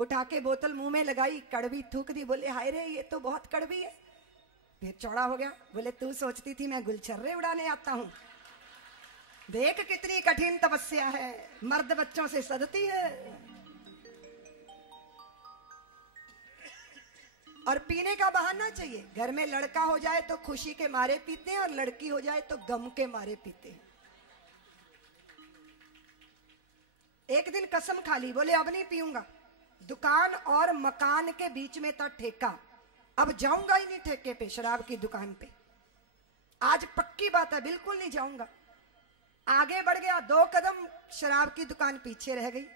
उठा के बोतल मुंह में लगाई, कड़वी थूक दी। बोले हाय रे ये तो बहुत कड़वी है। फिर चौड़ा हो गया। बोले तू सोचती थी मैं गुलछर्रे उड़ाने आता हूं, देख कितनी कठिन तपस्या है, मर्द बच्चों से सदती है। और पीने का बहाना चाहिए। घर में लड़का हो जाए तो खुशी के मारे पीते हैं, और लड़की हो जाए तो गम के मारे पीते हैं। एक दिन कसम खा ली, बोले अब नहीं पीऊंगा। दुकान और मकान के बीच में था ठेका, अब जाऊंगा ही नहीं ठेके पे, शराब की दुकान पे। आज पक्की बात है, बिल्कुल नहीं जाऊंगा। आगे बढ़ गया, 2 कदम शराब की दुकान पीछे रह गई।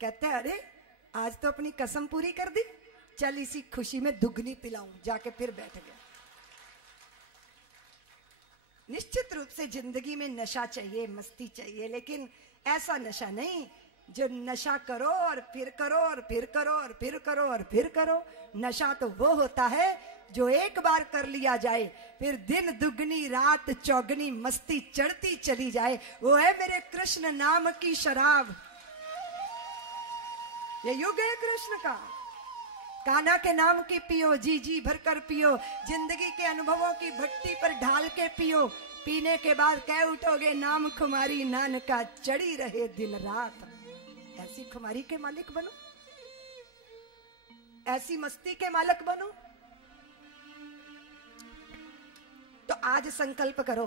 कहते हैं अरे आज तो अपनी कसम पूरी कर दी, चल इसी खुशी में दुगनी पिलाऊं। जाके फिर बैठ गया। निश्चित रूप से जिंदगी में नशा चाहिए, मस्ती चाहिए, लेकिन ऐसा नशा नहीं जो नशा करो और फिर करो और फिर करो और फिर करो और फिर करो। नशा तो वो होता है जो एक बार कर लिया जाए, फिर दिन दुगनी रात चौगनी मस्ती चढ़ती चली जाए। वो है मेरे कृष्ण नाम की शराब। ये युग है कृष्ण का। कान्हा के नाम की पियो, जी जी भरकर पियो, जिंदगी के अनुभवों की भट्टी पर ढाल के पियो। पीने के बाद कह उठोगे नाम खुमारी नानका, चढ़ी रहे दिन रात। ऐसी खुमारी के मालिक बनो, ऐसी मस्ती के मालिक बनो। तो आज संकल्प करो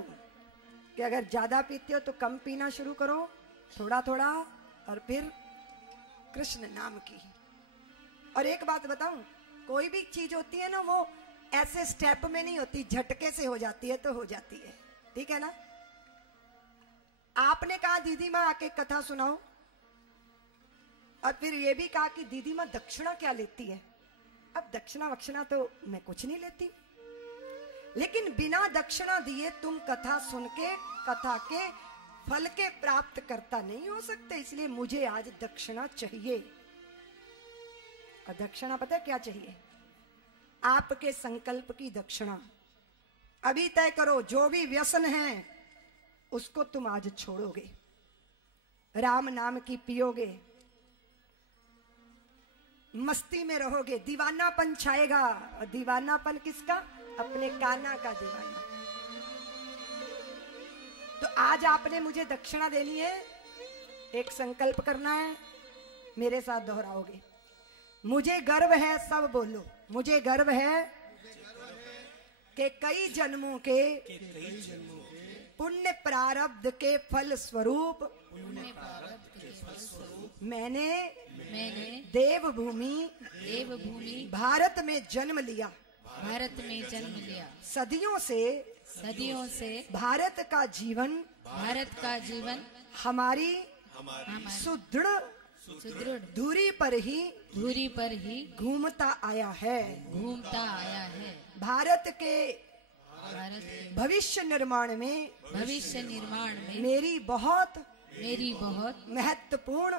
कि अगर ज्यादा पीते हो तो कम पीना शुरू करो, थोड़ा थोड़ा, और फिर कृष्ण नाम की। और एक बात बताऊं, कोई भी चीज होती है ना, वो ऐसे स्टेप में नहीं होती, झटके से हो जाती है तो हो जाती है। ठीक है ना? आपने कहा दीदी माँ आके कथा सुनाओ, और फिर ये भी कहा कि दीदी माँ दक्षिणा क्या लेती है। अब दक्षिणा वक्षिणा तो मैं कुछ नहीं लेती, लेकिन बिना दक्षिणा दिए तुम कथा सुन के कथा के फल के प्राप्त करता नहीं हो सकते। इसलिए मुझे आज दक्षिणा चाहिए। और दक्षिणा पता है क्या चाहिए? आपके संकल्प की दक्षिणा। अभी तय करो, जो भी व्यसन है उसको तुम आज छोड़ोगे, राम नाम की पियोगे, मस्ती में रहोगे, दीवानापन छाएगा। और दीवानापन किसका? अपने कान्हा का दीवाना। तो आज आपने मुझे दक्षिणा देनी है, एक संकल्प करना है, मेरे साथ दोहराओगे। मुझे गर्व है, सब बोलो, मुझे गर्व है कि कई जन्मों के पुण्य प्रारब्ध के फल स्वरूप मैंने देवभूमि भारत में जन्म लिया। सदियों से भारत का जीवन हमारी सुदृढ़ दूरी पर ही घूमता आया है। भारत के भविष्य निर्माण में मेरी बहुत महत्वपूर्ण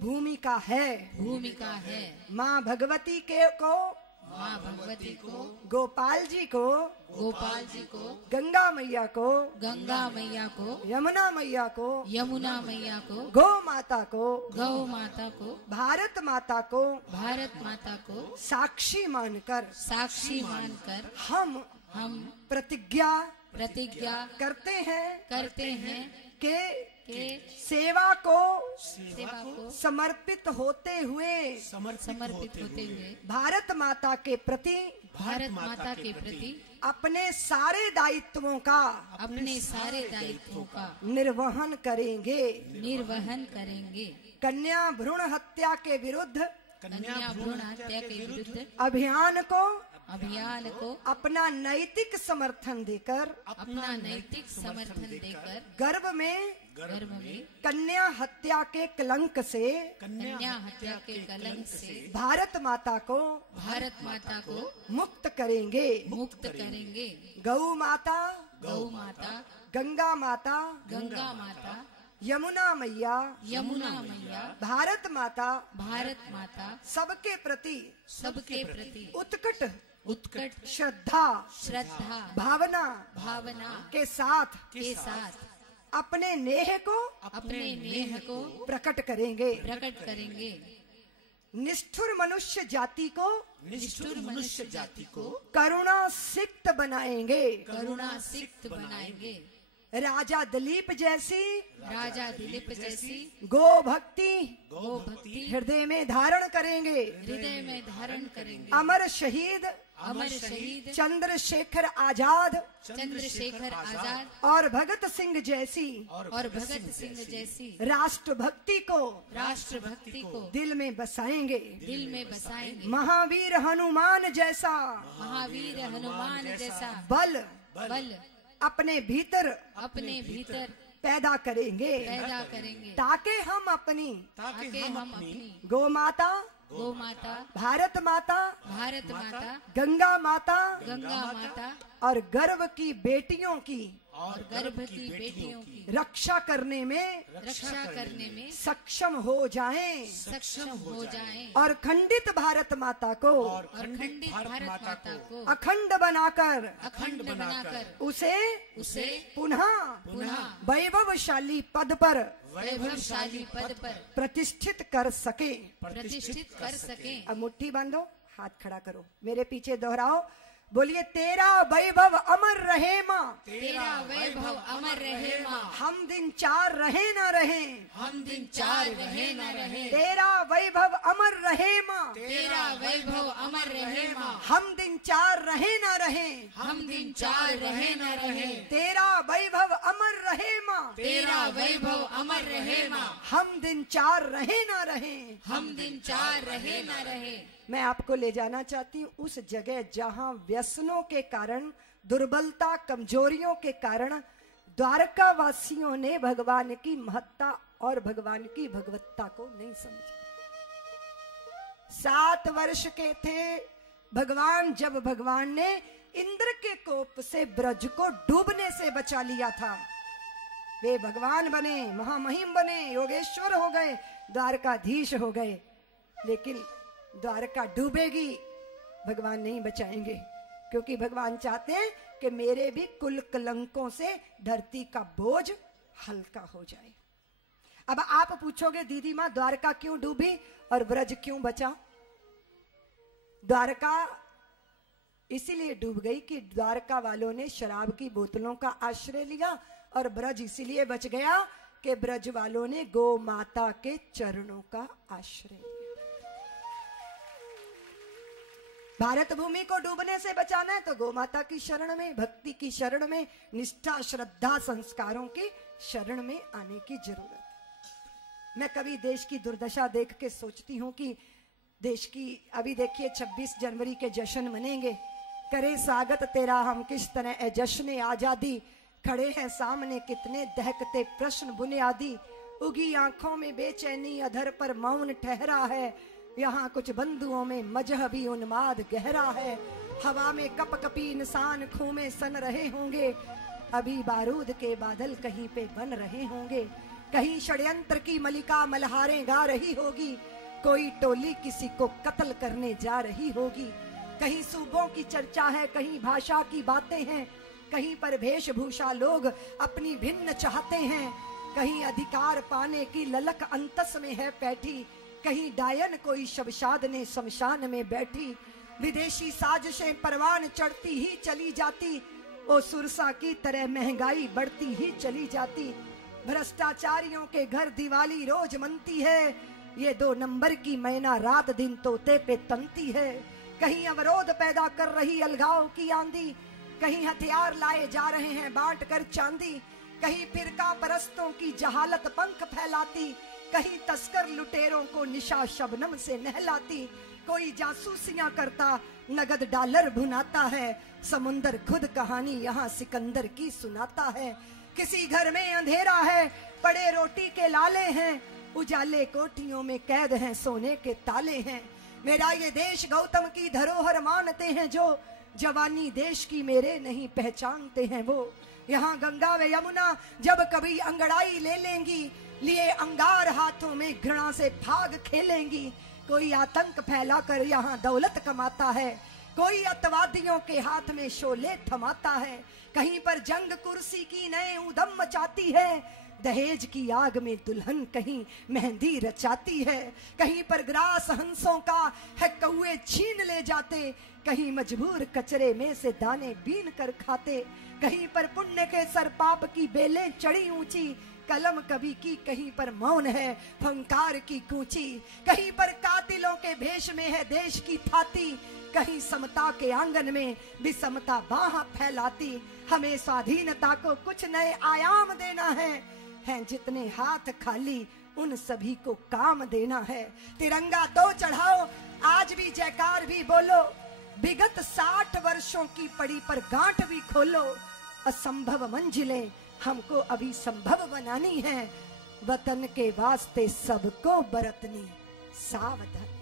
भूमिका है। माँ भगवती को गोपाल जी को गंगा मैया को यमुना मैया को गौ माता को भारत माता को साक्षी मानकर हम प्रतिज्ञा करते हैं कि सेवा को समर्पित होते हुए भारत माता के प्रति अपने सारे दायित्वों का निर्वहन करेंगे। कन्या भ्रूण हत्या के विरुद्ध अभियान को अपना नैतिक समर्थन देकर गर्भ में कन्या हत्या के कलंक से भारत माता को मुक्त करेंगे। गौ माता गंगा माता यमुना मैया भारत माता सबके प्रति उत्कट श्रद्धा भावना के साथ अपने नेह को प्रकट करेंगे। निष्ठुर मनुष्य जाति को करुणा सिक्त बनाएंगे। राजा दिलीप जैसी गो भक्ति हृदय में धारण करेंगे। अमर शहीद चंद्रशेखर आजाद और भगत सिंह जैसी राष्ट्र भक्ति को दिल में बसाएंगे। महावीर हनुमान जैसा बल अपने भीतर पैदा करेंगे ताकि हम अपनी गौ माता भारत माता गंगा माता और गर्भ की बेटियों की रक्षा करने में सक्षम हो जाएं और खंडित भारत माता को अखंड बनाकर उसे पुनः वैभवशाली पद पर प्रतिष्ठित कर सके। अब मुट्ठी बांधो, हाथ खड़ा करो, मेरे पीछे दोहराओ, बोलिए तेरा वैभव अमर रहे माँ, हम दिन चार रहे न रहे, तेरा वैभव अमर रहे माँ, हम दिन चार रहे न रहे, तेरा वैभव अमर रहे माँ, हम दिन चार रहे न रहे। मैं आपको ले जाना चाहती हूँ उस जगह जहाँ व्यसनों के कारण, दुर्बलता, कमजोरियों के कारण द्वारका वासियों ने भगवान की महत्ता और भगवान की भगवत्ता को नहीं समझा। 7 वर्ष के थे भगवान जब भगवान ने इंद्र के कोप से ब्रज को डूबने से बचा लिया था। वे भगवान बने, महामहिम बने, योगेश्वर हो गए, द्वारकाधीश हो गए, लेकिन द्वारका डूबेगी, भगवान नहीं बचाएंगे, क्योंकि भगवान चाहते हैं कि मेरे भी कुल कलंकों से धरती का बोझ हल्का हो जाए। अब आप पूछोगे दीदी माँ द्वारका क्यों डूबी और ब्रज क्यों बचा? द्वारका इसीलिए डूब गई कि द्वारका वालों ने शराब की बोतलों का आश्रय लिया, और ब्रज इसीलिए बच गया कि ब्रज वालों ने गौ माता के चरणों का आश्रय लिया। भारत भूमि को डूबने से बचाना है तो गौ माता की शरण में, भक्ति की शरण में, निष्ठा, श्रद्धा, संस्कारों की शरण में आने की जरूरत है। मैं कभी देश की दुर्दशा देख के सोचती हूँ कि देश की, अभी देखिए 26 जनवरी के जश्न मनेंगे, करे स्वागत तेरा हम किस तरह ए जश्न आजादी, खड़े हैं सामने कितने दहकते प्रश्न बुनियादी, उगी आंखों में बेचैनी, अधर पर मौन ठहरा है, यहाँ कुछ बंधुओं में मजहबी उन्माद गहरा है, हवा में कप कपी इंसान खूह में सन रहे होंगे, अभी बारूद के बादल कहीं पे बन रहे होंगे, कहीं षड्यंत्र की मलिका मल्हारें गा रही होगी, कोई टोली किसी को कत्ल करने जा रही होगी, कहीं सूबों की चर्चा है, कहीं भाषा की बातें हैं, कहीं पर वेशभूषा लोग अपनी भिन्न चाहते हैं, कहीं अधिकार पाने की ललक अंतस में है बैठी, कहीं डायन कोई शमशाद ने शमशान में बैठी, विदेशी साजिशें परवान चढ़ती ही चली जाती, ओ सुरसा की तरह महंगाई बढ़ती ही चली जाती, भ्रष्टाचारियों के घर दिवाली रोज मनती है, ये 2 नंबर की मैना रात दिन तोते पे तनती है, कहीं अवरोध पैदा कर रही अलगाव की आंधी, कहीं हथियार लाए जा रहे हैं बांट कर चांदी, कहीं फिरका परस्तों की जहालत पंख फैलाती, कहीं तस्कर लुटेरों को निशा शबनम से नहलाती, कोई जासूसियां करता नगद डॉलर भुनाता है, समुंदर खुद कहानी यहाँ सिकंदर की सुनाता है, किसी घर में अंधेरा है पड़े रोटी के लाले हैं, उजाले कोठियों में कैद हैं सोने के ताले हैं, मेरा ये देश गौतम की धरोहर मानते हैं जो, जवानी देश की मेरे नहीं पहचानते हैं वो, यहाँ गंगा व यमुना जब कभी अंगड़ाई ले लेंगी, लिए अंगार हाथों में घृणा से भाग खेलेंगी, कोई आतंक फैलाकर यहाँ दौलत कमाता है, कोई अतवादियों के हाथ में शोले थमाता है, कहीं पर जंग कुर्सी की नए उधम मचाती है, दहेज की आग में दुल्हन कहीं मेहंदी रचाती है, कहीं पर ग्रास हंसों का है कौए छीन ले जाते, कहीं मजबूर कचरे में से दाने बीन कर खाते, कहीं पर पुण्य के सर पाप की बेलें चढ़ी ऊंची, कलम कवि की कहीं पर मौन है फंकार की कूची, कहीं पर कातिलों के भेष में है देश की थाती, कहीं समता के आंगन में विषमता बाह फैलाती। हमें स्वाधीनता को कुछ नए आयाम देना है, हैं जितने हाथ खाली उन सभी को काम देना है। तिरंगा तो चढ़ाओ, आज भी जयकार भी बोलो, विगत 60 वर्षों की पड़ी पर गांठ भी खोलो। असंभव मंजिलें हमको अभी संभव बनानी है, वतन के वास्ते सबको बरतनी सावधानी।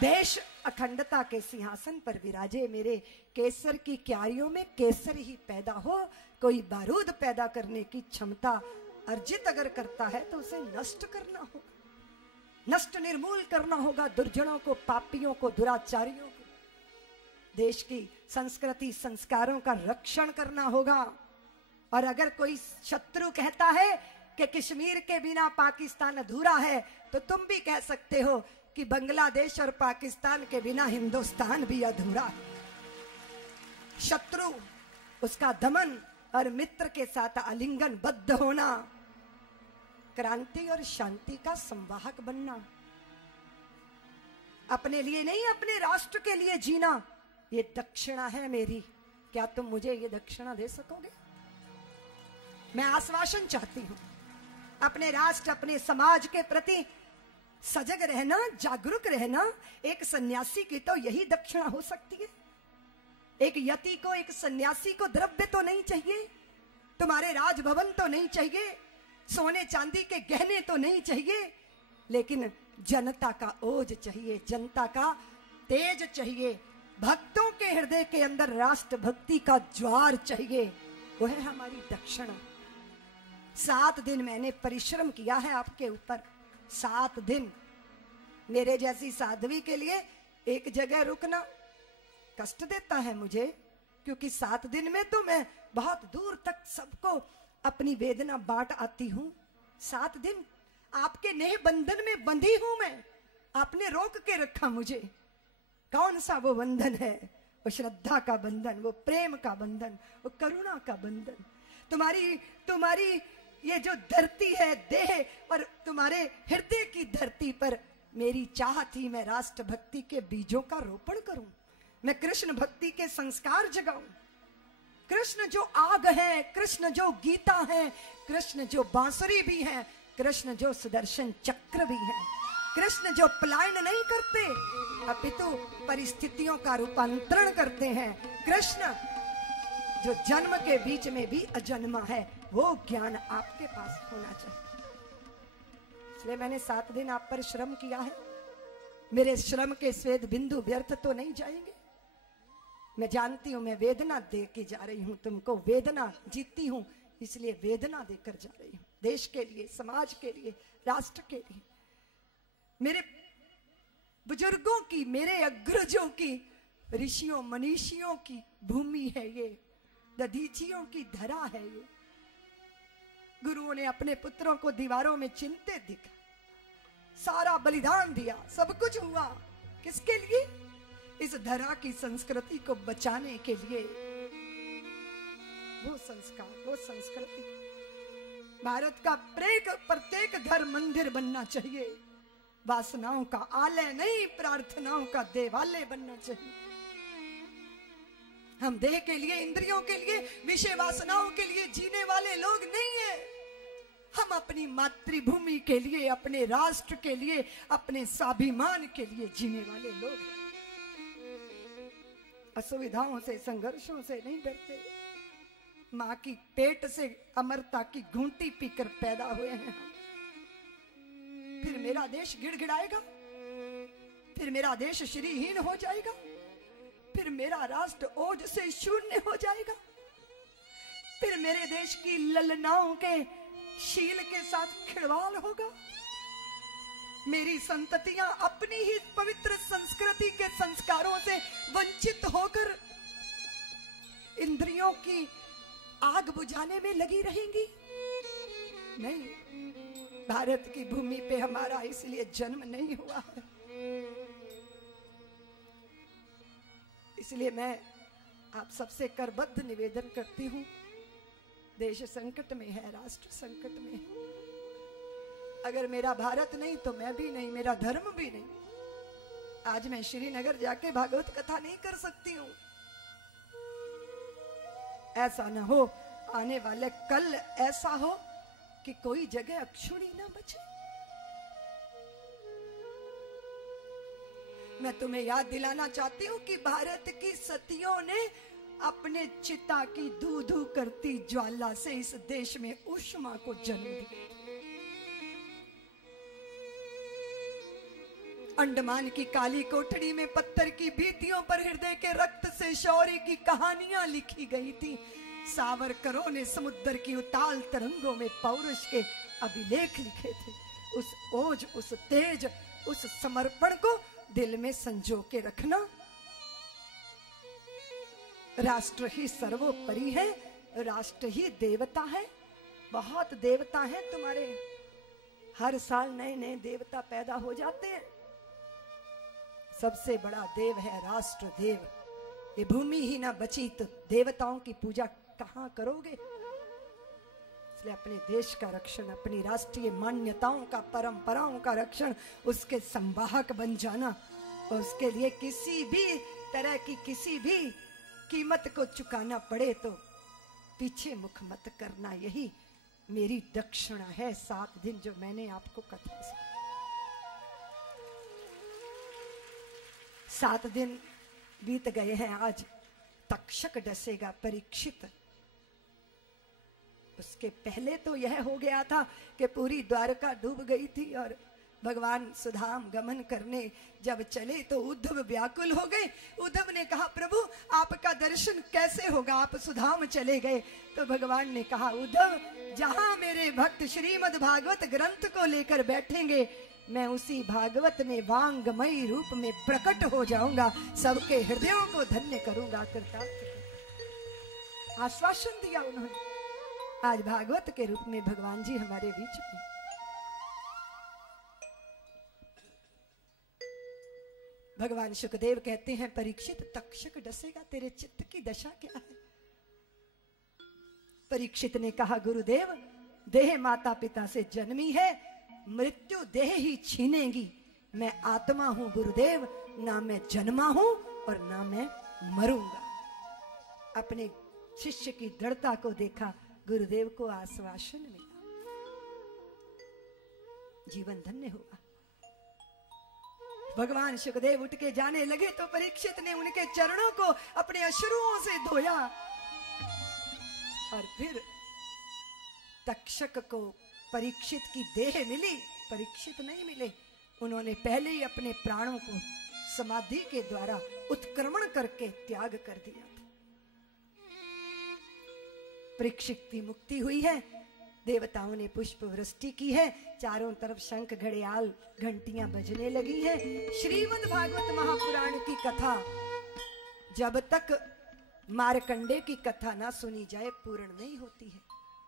देश अखंडता के सिंहासन पर विराजे, मेरे केसर की क्यारियों में केसर ही पैदा हो। कोई बारूद पैदा करने की क्षमता अर्जित अगर करता है तो उसे नष्ट करना होगा, नष्ट निर्मूल करना होगा दुर्जनों को, पापियों को, दुराचारियों को। देश की संस्कृति संस्कारों का रक्षण करना होगा। और अगर कोई शत्रु कहता है कि कश्मीर के बिना पाकिस्तान अधूरा है, तो तुम भी कह सकते हो कि बांग्लादेश और पाकिस्तान के बिना हिंदुस्तान भी अधूरा है। शत्रु, उसका दमन और मित्र के साथ आलिंगन बद्ध होना, क्रांति और शांति का संवाहक बनना, अपने लिए नहीं अपने राष्ट्र के लिए जीना, ये दक्षिणा है मेरी। क्या तुम मुझे ये दक्षिणा दे सकोगे? मैं आश्वासन चाहती हूं, अपने राष्ट्र अपने समाज के प्रति सजग रहना, जागरूक रहना। एक सन्यासी की तो यही दक्षिणा हो सकती है। एक यति को, एक सन्यासी को द्रव्य तो नहीं चाहिए, तुम्हारे राजभवन तो नहीं चाहिए, सोने चांदी के गहने तो नहीं चाहिए, लेकिन जनता का ओज चाहिए, जनता का तेज चाहिए, भक्तों के हृदय के अंदर राष्ट्र भक्ति का ज्वार चाहिए। वो है हमारी दक्षिणा। 7 दिन मैंने परिश्रम किया है आपके ऊपर, 7 दिन। मेरे जैसी साध्वी के लिए एक जगह रुकना कष्ट देता है मुझे, क्योंकि 7 दिन में तो मैं बहुत दूर तक सबको अपनी वेदना बांट आती हूं। 7 दिन आपके नेह बंधन में बंधी हूं मैं, आपने रोक के रखा मुझे। कौन सा वो बंधन है? वो श्रद्धा का बंधन, वो प्रेम का बंधन, वो करुणा का बंधन। तुम्हारी ये जो धरती है देह, और तुम्हारे हृदय की धरती पर मेरी चाह थी मैं राष्ट्र भक्ति के बीजों का रोपण करूं, मैं कृष्ण भक्ति के संस्कार जगाऊं। कृष्ण जो आग है, कृष्ण जो गीता है, कृष्ण जो बांसुरी भी है, कृष्ण जो सुदर्शन चक्र भी है, कृष्ण जो पलायन नहीं करते अपितु परिस्थितियों का रूपांतरण करते हैं, कृष्ण जो जन्म के बीच में भी अजन्मा है, वो ज्ञान आपके पास होना चाहिए। इसलिए मैंने 7 दिन आप पर श्रम किया है। मेरे श्रम के स्वेद बिंदु व्यर्थ तो नहीं जाएंगे। मैं जानती हूं मैं वेदना दे के जा रही हूं तुमको, वेदना जीती हूं, इसलिए वेदना देकर जा रही हूं, देश के लिए, समाज के लिए, राष्ट्र के लिए। मेरे बुजुर्गों की, मेरे अग्रजों की, ऋषियों मनीषियों की भूमि है ये, दधीचियों की धरा है ये। गुरुओं ने अपने पुत्रों को दीवारों में चिन्हते दिखा, सारा बलिदान दिया, सब कुछ हुआ किसके लिए? इस धरा की संस्कृति को बचाने के लिए। वो संस्कार, वो संस्कृति, भारत का प्रत्येक घर मंदिर बनना चाहिए। वासनाओं का आलय नहीं, प्रार्थनाओं का देवालय बनना चाहिए। हम देह के लिए, इंद्रियों के लिए, विषय वासनाओं के लिए जीने वाले लोग नहीं है। हम अपनी मातृभूमि के लिए, अपने राष्ट्र के लिए, अपने स्वाभिमान के लिए जीने वाले लोग हैं। असुविधाओं से, संघर्षों से नहीं डरते। माँ की पेट से अमरता की घूंटी पीकर पैदा हुए हैं हम। फिर मेरा देश गिड़गिड़ाएगा, फिर मेरा देश श्रीहीन हो जाएगा, फिर मेरा राष्ट्र ओज से शून्य हो जाएगा, फिर मेरे देश की ललनाओं के शील के साथ खिलवाड़ होगा। मेरी संततियां अपनी ही पवित्र संस्कृति के संस्कारों से वंचित होकर इंद्रियों की आग बुझाने में लगी रहेंगी? नहीं, भारत की भूमि पे हमारा इसलिए जन्म नहीं हुआ है। इसलिए मैं आप सबसे करबद्ध निवेदन करती हूं, देश संकट में है, राष्ट्र संकट में है। अगर मेरा भारत नहीं तो मैं भी नहीं, मेरा धर्म भी नहीं। आज मैं श्रीनगर जाके भागवत कथा नहीं कर सकती हूं। ऐसा ना हो आने वाले कल ऐसा हो कि कोई जगह अक्षुणी ना बचे। मैं तुम्हें याद दिलाना चाहती हूं कि भारत की सतियों ने अपने चिता की धू धू करती ज्वाला से इस देश में ऊष्मा को जन्म दिया। अंडमान की काली कोठड़ी में पत्थर की भित्तियों पर हृदय के रक्त से शौर्य की कहानियां लिखी गई थी। सावरकरों ने समुद्र की उताल तरंगों में पौरुष के अभिलेख लिखे थे। उस ओज, उस तेज, उस समर्पण को दिल में संजो के रखना। राष्ट्र ही सर्वोपरि है, राष्ट्र ही देवता है। बहुत देवता हैं तुम्हारे, हर साल नए नए देवता पैदा हो जाते हैं। सबसे बड़ा देव है राष्ट्र देव। ये भूमि ही ना बची तो देवताओं की पूजा कहां करोगे? इसलिए अपने देश का रक्षण, अपनी राष्ट्रीय मान्यताओं का, परंपराओं का रक्षण, उसके संवाहक बन जाना। और उसके लिए किसी भी तरह की किसी भी कीमत को चुकाना पड़े तो पीछे मुख मत करना। यही मेरी दक्षिणा है 7 दिन जो मैंने आपको कथा सुनाई। 7 दिन बीत गए हैं, आज तक्षक डसेगा परीक्षित। उसके पहले तो यह हो गया था कि पूरी द्वारका डूब गई थी और भगवान सुधाम गमन करने जब चले तो उद्धव व्याकुल हो गए। उद्धव ने कहा, प्रभु आपका दर्शन कैसे होगा, आप सुधाम चले गए। तो भगवान ने कहा, उद्धव जहां मेरे भक्त श्रीमद् भागवत ग्रंथ को लेकर बैठेंगे, मैं उसी भागवत में वांगमयी रूप में प्रकट हो जाऊंगा, सबके हृदयों को धन्य करूंगा। कृतार्थ आश्वासन दिया उन्होंने। आज भागवत के रूप में भगवान जी हमारे बीच में। भगवान सुखदेव कहते हैं, परीक्षित तक्षक डसेगा, तेरे चित्त की दशा क्या है? परीक्षित ने कहा, गुरुदेव देह माता पिता से जन्मी है, मृत्यु देह ही छीनेगी। मैं आत्मा हूं गुरुदेव, ना मैं जन्मा हूं और ना मैं मरूंगा। अपने शिष्य की दृढ़ता को देखा, गुरुदेव को आश्वासन मिला, जीवन धन्य हुआ। भगवान सुखदेव उठ के जाने लगे तो परीक्षित ने उनके चरणों को अपने अश्रुओं से धोया और फिर तक्षक को परीक्षित की देह मिली, परीक्षित नहीं मिले। उन्होंने पहले ही अपने प्राणों को समाधि के द्वारा उत्क्रमण करके त्याग कर दिया था। परीक्षित की मुक्ति हुई है, देवताओं ने पुष्प वृष्टि की है, चारों तरफ शंख घड़ियाल घंटियां बजने लगी है। श्रीमद् भागवत महापुराण की कथा जब तक मार्कंडे की कथा ना सुनी जाए पूर्ण नहीं होती है।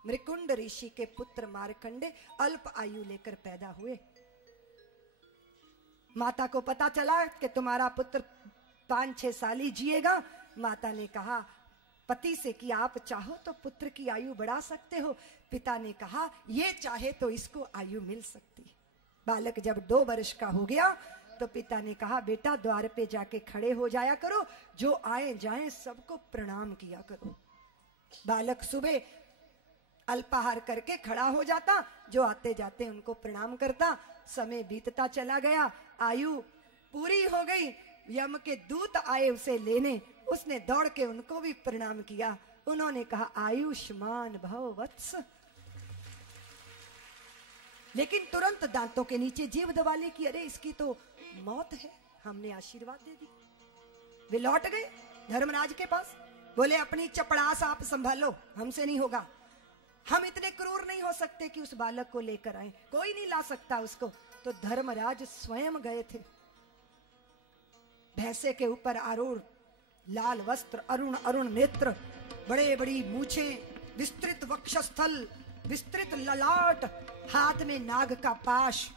मृकुंड ऋषि के पुत्र मार्कंडे अल्प आयु लेकर पैदा हुए। माता को पता चला कि तुम्हारा पुत्र 5-6 साल ही जिएगा। माता ने कहा पति से कि आप चाहो तो पुत्र की आयु बढ़ा सकते हो। पिता ने कहा ये चाहे तो इसको आयु मिल सकती है। बालक जब 2 वर्ष का हो गया तो पिता ने कहा बेटा द्वार पे जाके खड़े हो जाया करो, जो आए जाए सबको प्रणाम किया करो। बालक सुबह अल्पाहार करके खड़ा हो जाता, जो आते जाते उनको प्रणाम करता। समय बीतता चला गया, आयु पूरी हो गई। यम के दूत आए उसे लेने, उसने दौड़ के उनको भी प्रणाम किया। उन्होंने कहा आयुष्मान भव वत्स, लेकिन तुरंत दांतों के नीचे जीभ दबा ली कि अरे इसकी तो मौत है। हमने आशीर्वाद दे दी। वे लौट गए धर्मराज के पास, बोले अपनी चपड़ास आप संभालो, हमसे नहीं होगा। हम इतने क्रूर नहीं हो सकते कि उस बालक को लेकर आए, कोई नहीं ला सकता उसको। तो धर्मराज स्वयं गए थे। भैंसे के ऊपर आरूढ़, लाल वस्त्र, अरुण अरुण नेत्र, बड़े बड़ी मूछें, विस्तृत वक्षस्थल, विस्तृत ललाट, हाथ में नाग का पाश,